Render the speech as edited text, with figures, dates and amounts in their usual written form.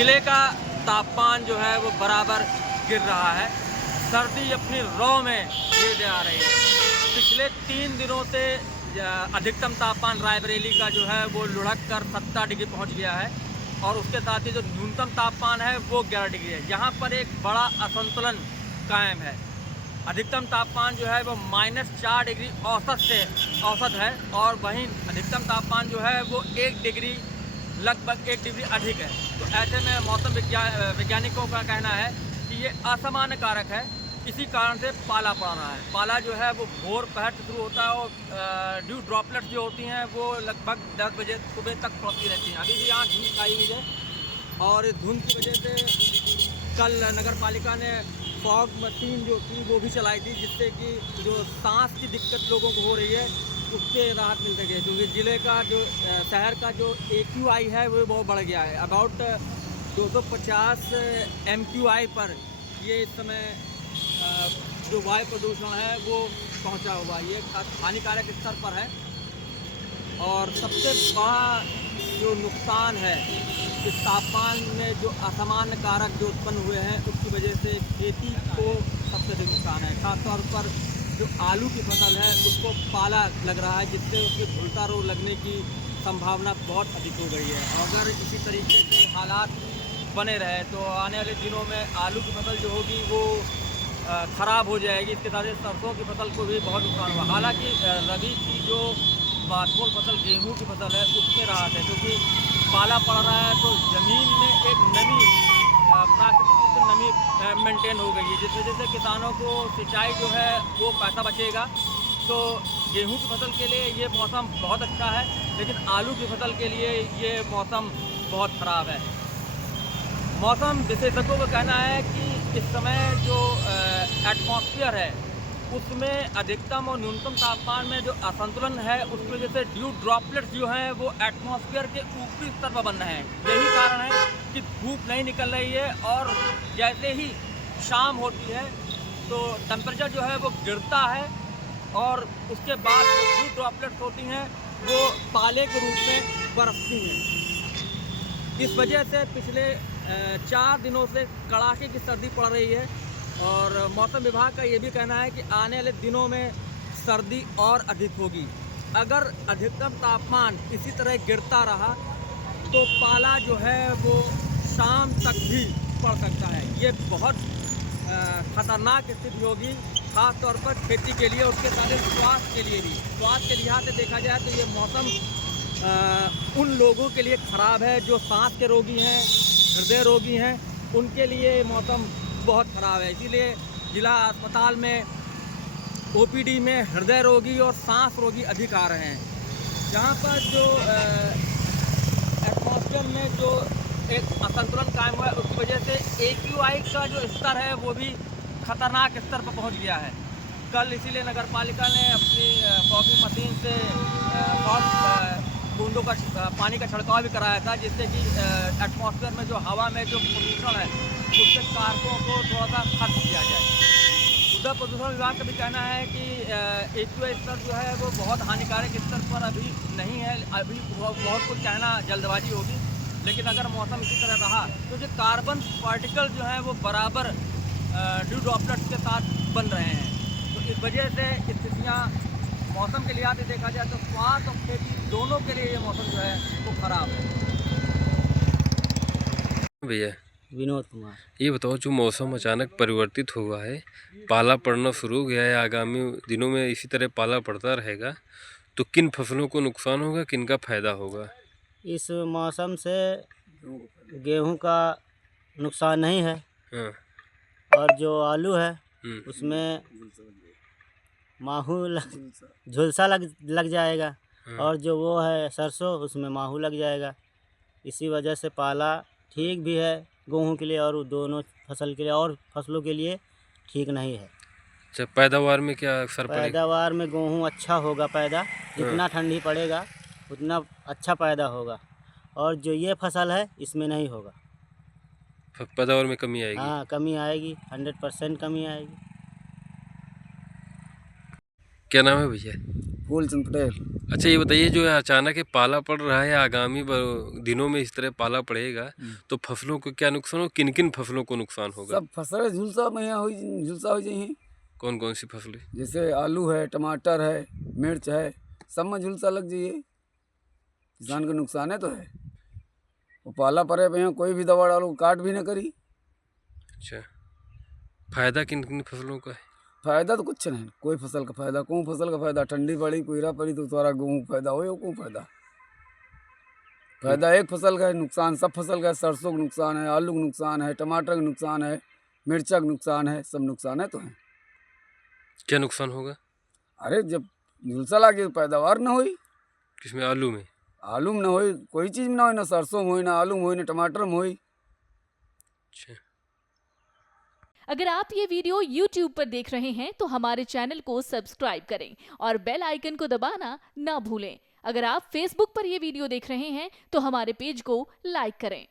जिले का तापमान जो है वो बराबर गिर रहा है। सर्दी अपनी रौ में गिरते आ रही है। पिछले 3 दिनों से अधिकतम तापमान रायबरेली का जो है वो लुढ़क कर 70 डिग्री पहुँच गया है और उसके साथ ही जो न्यूनतम तापमान है वो 11 डिग्री है। यहाँ पर एक बड़ा असंतुलन कायम है। अधिकतम तापमान जो है वो -4 डिग्री औसत है और वहीं अधिकतम तापमान जो है वो 1 डिग्री लगभग 1 डिग्री अधिक है। तो ऐसे में मौसम वैज्ञानिकों का कहना है कि ये असामान्य कारक है। इसी कारण से पाला पड़ रहा है। पाला जो है वो भोर पहर से शुरू होता है और ड्यू ड्रॉपलेट्स जो होती हैं वो लगभग 10 बजे सुबह तक पड़ती रहती हैं। अभी भी यहाँ धुंध छाई हुई है और इस धुंध की वजह से कल नगर पालिका ने फॉग मशीन जो थी वो भी चलाई थी, जिससे कि जो सांस की दिक्कत लोगों को हो रही है उससे राहत मिल सके। क्योंकि ज़िले का जो शहर का जो AQI है वो बहुत बढ़ गया है। अबाउट 250 MQI पर ये इस समय जो वायु प्रदूषण है वो पहुंचा हुआ है। ये हानिकारक स्तर पर है और सबसे बड़ा जो नुकसान है इस तापमान में जो असामान्य कारक जो उत्पन्न हुए हैं उसकी वजह से खेती को सबसे अधिक नुकसान है। खासतौर पर जो आलू की फसल है उसको पाला लग रहा है, जिससे उसके झुलसा रोग लगने की संभावना बहुत अधिक हो गई है। अगर इसी तरीके से हालात बने रहे तो आने वाले दिनों में आलू की फसल जो होगी वो ख़राब हो जाएगी। इसके साथ ही सरसों की फसल को भी बहुत नुकसान हुआ। हालांकि रबी की जो महत्वपूर्ण फसल गेहूं की फसल है उसमें राहत है, क्योंकि पाला पड़ रहा है तो ज़मीन में एक नमी प्राकृतिक नमी मेंटेन हो गई है, जिस वजह से किसानों को सिंचाई जो है वो पैसा बचेगा। तो गेहूं की फसल के लिए ये मौसम बहुत अच्छा है, लेकिन आलू की फसल के लिए ये मौसम बहुत ख़राब है। मौसम विशेषज्ञों का कहना है कि इस समय जो एटमॉस्फेयर है उसमें अधिकतम और न्यूनतम तापमान में जो असंतुलन है उसकी वजह से ड्यू ड्रॉपलेट्स जो हैं वो एटमॉस्फेयर के ऊपरी स्तर पर बन रहे हैं। यही कारण है कि धूप नहीं निकल रही है और जैसे ही शाम होती है तो टेम्परेचर जो है वो गिरता है और उसके बाद जो ड्यू ड्रॉपलेट्स होती हैं वो पाले के रूप में बरसती हैं। इस वजह से पिछले 4 दिनों से कड़ाके की सर्दी पड़ रही है और मौसम विभाग का ये भी कहना है कि आने वाले दिनों में सर्दी और अधिक होगी। अगर अधिकतम तापमान इसी तरह गिरता रहा तो पाला जो है वो शाम तक भी पड़ सकता है। ये बहुत ख़तरनाक स्थिति होगी, ख़ास तौर पर खेती के लिए, उसके साथ ही स्वास्थ्य के लिए भी। स्वास्थ्य के लिहाज से देखा जाए तो ये मौसम उन लोगों के लिए ख़राब है जो सांस के रोगी हैं, हृदय रोगी हैं, उनके लिए मौसम बहुत ख़राब है। इसीलिए जिला अस्पताल में OPD में हृदय रोगी और सांस रोगी अधिक आ रहे हैं। जहाँ पर जो एटमॉस्फेयर में जो एक असंतुलन कायम हुआ है उसकी वजह से AQI का जो स्तर है वो भी खतरनाक स्तर पर पहुँच गया है। कल इसीलिए नगर पालिका ने अपनी फॉगिंग मशीन से बूंदों का पानी का छिड़काव भी कराया था, जिससे कि एटमॉस्फेयर में जो हवा में जो प्रदूषण है उसके कारकों को थोड़ा सा खत्म किया जाए। उधर प्रदूषण विभाग का भी कहना है कि AQI स्तर जो है वो बहुत हानिकारक स्तर पर अभी नहीं है। अभी बहुत कुछ कहना जल्दबाजी होगी, लेकिन अगर मौसम इसी तरह रहा तो जो कार्बन पार्टिकल जो है वो बराबर ड्यू ड्रॉपलेट्स के साथ बन रहे हैं। तो इस वजह से स्थितियाँ मौसम के लिहाज से देखा जाए तो स्वास्थ्य और खेती दोनों के लिए ये मौसम जो है वो ख़राब है। भैया विनोद कुमार। ये बताओ, जो मौसम अचानक परिवर्तित हुआ है, पाला पड़ना शुरू हो गया है, आगामी दिनों में इसी तरह पाला पड़ता रहेगा तो किन फसलों को नुकसान होगा, किन का फायदा होगा? इस मौसम से गेहूं का नुकसान नहीं है। हाँ। और जो आलू है उसमें माहू झुलसा लग जाएगा। हाँ। और जो वो है सरसों उसमें माहू लग जाएगा। इसी वजह से पाला ठीक भी है गेहूं के लिए और दोनों फसल के लिए और फसलों के लिए ठीक नहीं है। अच्छा, पैदावार में क्या असर पड़ेगा? पैदावार में गेहूं अच्छा होगा पैदा, जितना ठंडी पड़ेगा उतना अच्छा पैदा होगा। और जो ये फसल है इसमें नहीं होगा, पैदावार में कमी आएगी। हाँ कमी आएगी, 100% कमी आएगी। क्या नाम है भैया? फूलचंद पटेल। अच्छा, ये बताइए, जो अचानक ये पाला पड़ रहा है, आगामी दिनों में इस तरह पाला पड़ेगा तो फसलों को क्या नुकसान हो, किन किन फसलों को नुकसान होगा? सब फसल झुलसा में यहाँ हुई, झुलसा हो जाइए। कौन कौन सी फसलें? जैसे आलू है, टमाटर है, मिर्च है, सब में झुलसा लग जाइए। किसान को नुकसान है तो है। वो पाला पड़े पे यहाँ कोई भी दवा डालो काट भी ना करी। अच्छा, फायदा किन किन फसलों का है? फायदा तो कुछ नहीं, कोई फसल का फायदा, कौन फसल का फायदा। ठंडी पड़ी, कोयरा पड़ी तो तुम्हारा गेहूँ फायदा हो, कौन फायदा। फायदा एक फसल का है, नुकसान सब फसल का है। सरसों का नुकसान है, आलू का नुकसान है, टमाटर का नुकसान है, मिर्चा का नुकसान है, सब नुकसान है तो है। क्या नुकसान होगा? अरे जब झुलसा लागे तो पैदावार ना हुई। किसमें? आलू में? आलू में ना होई, कोई चीज़ में ना होई, ना सरसों में होई, ना आलू में होई, ना टमाटर में होई। अच्छा। अगर आप ये वीडियो YouTube पर देख रहे हैं तो हमारे चैनल को सब्सक्राइब करें और बेल आइकन को दबाना ना भूलें। अगर आप Facebook पर ये वीडियो देख रहे हैं तो हमारे पेज को लाइक करें।